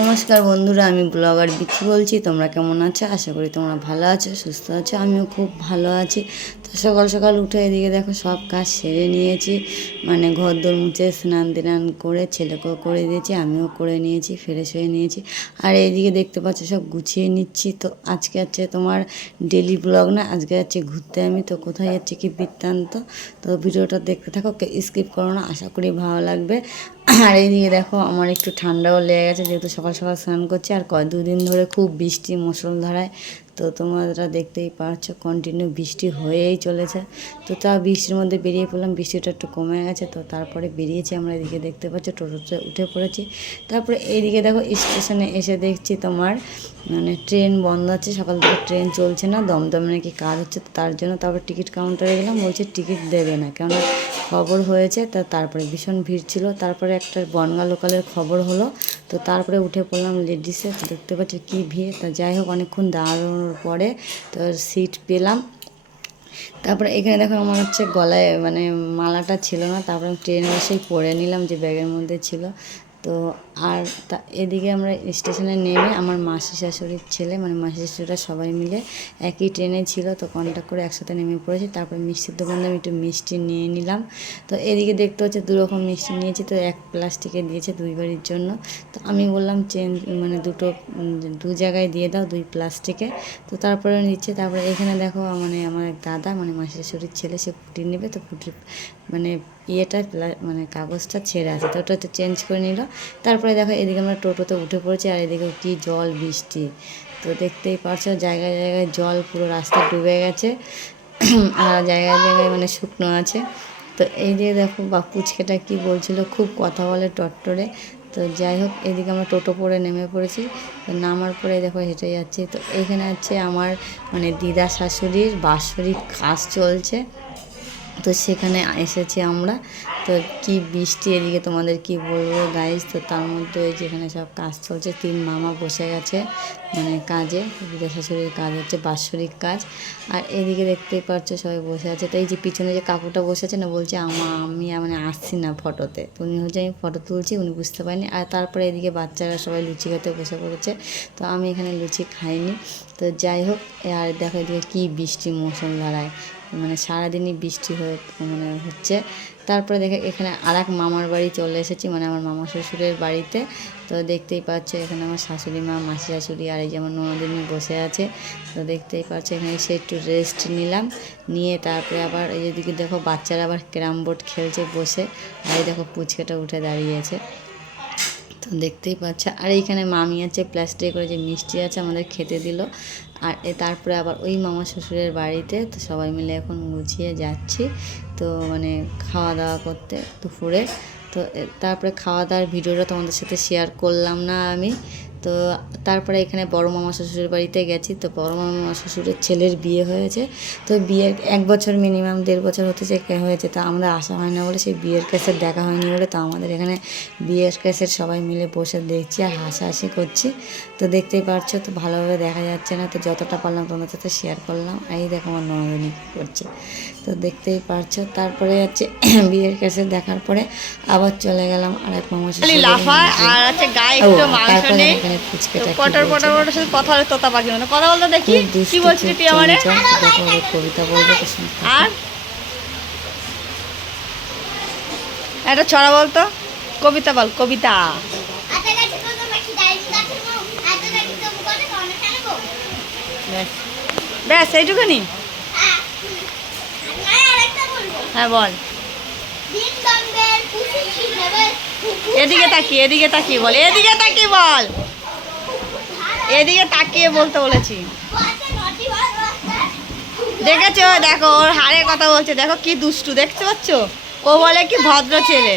নমস্কার বন্ধুরা, আমি ব্লগার বিথি বলছি। তোমরা কেমন আছো? আশা করি তোমরা ভালো আছো, সুস্থ আছো, আমিও খুব ভালো আছি। সকাল সকাল উঠে এদিকে দেখো সব কাজ সেরে নিয়েছি। মানে ঘর দোর মুছে স্নান টান করে, ছেলেকেও করে দিয়েছি, আমিও করে নিয়েছি, ফ্রেশ হয়ে নিয়েছি। আর এইদিকে দেখতে পাচ্ছ সব গুছিয়ে নিচ্ছি। তো আজকে আছে তোমার ডেলি ব্লগ না, আজকে যাচ্ছে ঘুরতে আমি। তো কোথায় যাচ্ছে কি বৃত্তান্ত, তো ভিডিওটা দেখতে থাকো স্কিপ করো না, আশা করি ভালো লাগবে। আর এইদিকে দেখো আমার একটু ঠান্ডাও লেগে গেছে, যেহেতু সকাল সকাল স্নান করছি। আর কয়, দুদিন ধরে খুব বৃষ্টি মুসলধারায় তো তোমরা দেখতেই পারছ কন্টিনিউ বৃষ্টি হয়েই চলেছে। তো তা বৃষ্টির মধ্যে বেরিয়ে পড়লাম, বৃষ্টিটা একটু কমে গেছে, তো তারপরে বেরিয়েছি আমরা এদিকে দেখতে পাচ্ছ, টোটোতে উঠে পড়েছি। তারপরে এইদিকে দেখো স্টেশনে এসে দেখছি তোমার মানে ট্রেন বন্ধ আছে, সকাল থেকে ট্রেন চলছে না, দমদমে নাকি কাজ হচ্ছে তার জন্য তারপর টিকিট কাউন্টারে গেলাম, বলছে টিকিট দেবে না, কেননা খবর হয়েছে, তা তারপরে ভীষণ ভিড় ছিল। তারপরে একটা বনগা লোকালের খবর হলো, তো তারপরে উঠে পড়লাম লেডিসে দেখতে পাচ্ছি কী ভিড়, তা যাই হোক অনেকক্ষণ দাঁড়ানোর পরে তো সিট পেলাম। তারপরে এখানে দেখো আমার হচ্ছে গলায় মানে মালাটা ছিল না, তারপরে ট্রেনে এসেই পরে নিলাম যে ব্যাগের মধ্যে ছিল। তো আর এদিকে আমরা স্টেশনে নেমে আমার মাসি শাশুড়ির ছেলে মানে মাসি শাশুড়িরা সবাই মিলে একই ট্রেনে ছিল, তো কন্ট্যাক্ট করে একসাথে নেমে পড়েছি। তারপর মিষ্টির দোকান আমি একটু মিষ্টি নিয়ে নিলাম। তো এদিকে দেখতে হচ্ছে দু রকম মিষ্টি নিয়েছি, তো এক প্লাস্টিকে দিয়েছে দুই বাড়ির জন্য। তো আমি বললাম চেঞ্জ মানে দুটো, দু জায়গায় দিয়ে দাও দুই প্লাস্টিকে। তো তারপরে নিচ্ছে। তারপরে এখানে দেখো মানে আমার দাদা মানে মাসি শাশুড়ির ছেলে, সে ফুটি নেবে, তো ফুটির মানে ইয়েটা মানে কাগজটা ছেড়ে আছে। তো ওটা তো চেঞ্জ করে নিল। তারপরে দেখো এদিকে আমরা টোটোতে উঠে পড়েছি আর এদিকে কি জল, বৃষ্টি। তো দেখতেই পারছ জায়গায় জায়গায় জল পুরো রাস্তা ডুবে গেছে। আর জায়গায় জায়গায় মানে শুকনো আছে। তো এই দিয়ে দেখো বা পুচকেটা কি বলছিল, খুব কথা বলে টট্টরে। তো যাই হোক, এদিকে আমরা টোটো পরে নেমে পড়েছি। তো নামার পরে দেখো হেঁটে যাচ্ছি। তো এখানে আছে আমার মানে দিদা শাশুড়ির বাৎসরিক কাজ চলছে। তো সেখানে এসেছি আমরা। তো কি বৃষ্টি এদিকে তোমাদের কি বলব গাইজ তো তার মধ্যে যেখানে সব কাজ চলছে, তিন মামা বসে গেছে মানে কাজে, দিদা শাশুড়ির কাজ হচ্ছে, বাৎসরিক কাজ। আর এদিকে দেখতেই পাচ্ছ সবাই বসে আছে। তো এই যে পিছনে যে কাকুটা বসে আছে না, বলছে আমা, আমি মানে আসছি না ফটোতে। তো উনি হচ্ছে, আমি ফটো তুলছি, উনি বুঝতে পারেনি। আর তারপরে এদিকে বাচ্চারা সবাই লুচি খেতে বসে পড়েছে। তো আমি এখানে লুচি খাইনি। তো যাই হোক, আর দেখো এদিকে কী বৃষ্টি মৌসুম দাঁড়ায়। মানে সারাদিনই বৃষ্টি হয়ে মানে হচ্ছে। তারপরে দেখে এখানে আর মামার বাড়ি চলে এসেছি মানে আমার মামা শ্বশুরের বাড়িতে। তো দেখতেই পাচ্ছ এখানে আমার শাশুড়ি মা, মাসি শাশুড়ি, আর এই যে আমার বসে আছে। তো দেখতেই পাচ্ছ এখানে সে একটু রেস্ট নিলাম। নিয়ে তারপরে আবার এই যেদিকে দেখো বাচ্চারা আবার ক্যারাম বোর্ড খেলছে বসে। আর এই দেখো পুচকেটা উঠে দাঁড়িয়েছে তো দেখতেই পাচ্ছ। আর এইখানে মামি আছে প্লাস্টিক করে যে মিষ্টি আছে আমাদের খেতে দিল। আর তারপরে আবার ওই মামা শ্বশুরের বাড়িতে, তো সবাই মিলে এখন গুছিয়ে যাচ্ছি। তো মানে খাওয়া দাওয়া করতে দুপুরে। তো তারপরে খাওয়া দাওয়ার ভিডিওটা তোমাদের সাথে শেয়ার করলাম না আমি। তো তারপরে এখানে বড় মামা শ্বশুরের বাড়িতে গেছি তো বড় মামা শ্বশুরের ছেলের বিয়ে হয়েছে। তো বিয়ের এক বছর মিনিমাম দেড় বছর হতে যে হয়েছে তা আমরা আসা হয় না বলে সেই বিয়ের ক্যাসেট দেখা হয়নি বলে। তো আমাদের এখানে বিয়ের ক্যাসেট সবাই মিলে বসে দেখছি আর হাসাহাসি করছি। তো দেখতেই পারছ তো ভালোভাবে দেখা যাচ্ছে না। তো যতটা পারলাম তোমাদের সাথে শেয়ার করলাম। এই দেখো আমার ননদিনী করছে। তো দেখতেই পারছ তারপরে হচ্ছে বিয়ের ক্যাসেট দেখার পরে আবার চলে গেলাম আর এক মামা খালি শ্বশুরের আর আছে গায়ে একটু মাংস নেই। এখানে ফুচকাটা পটর? পটর পটর সাথে কথা বলে তোতা পাখি মানে। কথা বলতে দেখি কি বলছিস তুই আমারে। দেখো কবিতা বলবে তো শুনতে আর? একটা ছড়া বলতো কবিতা বল কবিতা। ব্যাস। এইটুকুনি? হ্যাঁ বল। এদিকে তাকি এদিকে তাকিয়ে বল এদিকে তাকি বল। এদিকে তাকিয়ে বলতে বলেছি। দেখেছ? দেখো, ওর হারে কথা বলছে। দেখো কি দুষ্টু, দেখতে পাচ্ছ? ও বলে কি ভদ্র ছেলে।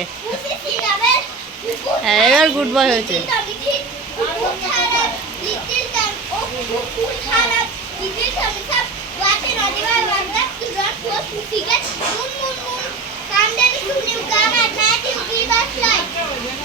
হ্যাঁ এবার গুড বয় হয়েছে। Kita akan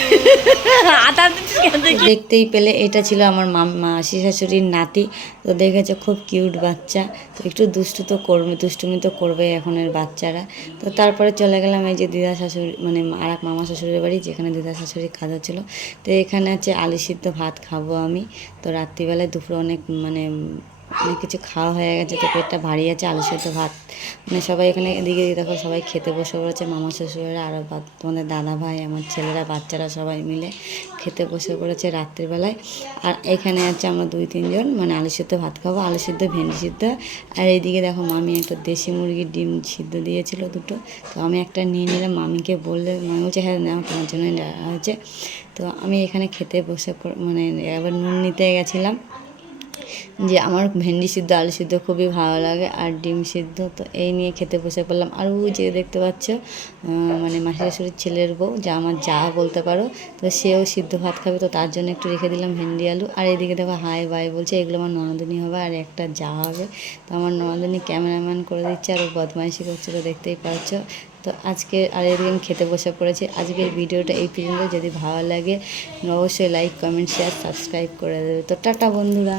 দেখতেই পেলে এটা ছিল আমার মাসি শাশুড়ির নাতি। তো দেখেছে খুব কিউট বাচ্চা। তো একটু দুষ্টু তো করবে, দুষ্টুমি তো করবে এখনের বাচ্চারা। তো তারপরে চলে গেলাম এই যে দিদা শাশুড়ি মানে আর এক মামা শ্বশুরের বাড়ি, যেখানে দিদা শাশুড়ি খাওয়া ছিল। তো এখানে আছে আলু সিদ্ধ ভাত খাব আমি। তো রাত্রিবেলায় দুপুরে অনেক মানে অনেক কিছু খাওয়া হয়ে গেছে, তো পেটটা ভারী আছে, আলু সিদ্ধ ভাত। মানে সবাই এখানে এদিকে দেখো, সবাই খেতে বসে পড়েছে, মামা শ্বশুরেরা আরও তোমাদের দাদা ভাই, আমার ছেলেরা, বাচ্চারা সবাই মিলে খেতে বসে পড়েছে রাত্রিবেলায়। আর এখানে আছে আমরা দুই, তিনজন মানে আলু সিদ্ধ ভাত খাব, আলু সিদ্ধ, ভেন্ডি সিদ্ধ। আর এইদিকে দেখো, মামি একটা দেশি মুরগির ডিম সিদ্ধ দিয়েছিল দুটো। তো আমি একটা নিয়ে নিলাম, মামিকে বললে, মামি বলছে হ্যাঁ নাও, তোমার জন্য হয়েছে। তো আমি এখানে খেতে বসে মানে এবার নুন নিতে গেছিলাম। যে আমার ভেন্ডি সিদ্ধ, আলু সিদ্ধ খুবই ভালো লাগে আর ডিম সিদ্ধ। তো এই নিয়ে খেতে বসে পড়লাম। আর ওই যে দেখতে পাচ্ছ মানে মাসি শাশুড়ির ছেলের বউ, যা আমার যা বলতে পারো, তো সেও সিদ্ধ ভাত খাবে, তো তার জন্য একটু রেখে দিলাম ভেন্ডি, আলু। আর এদিকে দেখো, হাই বাই বলছে, এগুলো আমার ননদিনী হবে আর একটা যা হবে। তো আমার ননদিনী ক্যামেরাম্যান করে দিচ্ছে আর ও বদমাইশি করছে, তো দেখতেই পাচ্ছ। তো আজকে আর আমি খেতে বসে পড়েছি। আজকের ভিডিওটা এই পর্যন্ত। যদি ভালো লাগে, অবশ্যই লাইক কমেন্ট শেয়ার সাবস্ক্রাইব করে দেবে। তো টাটা বন্ধুরা।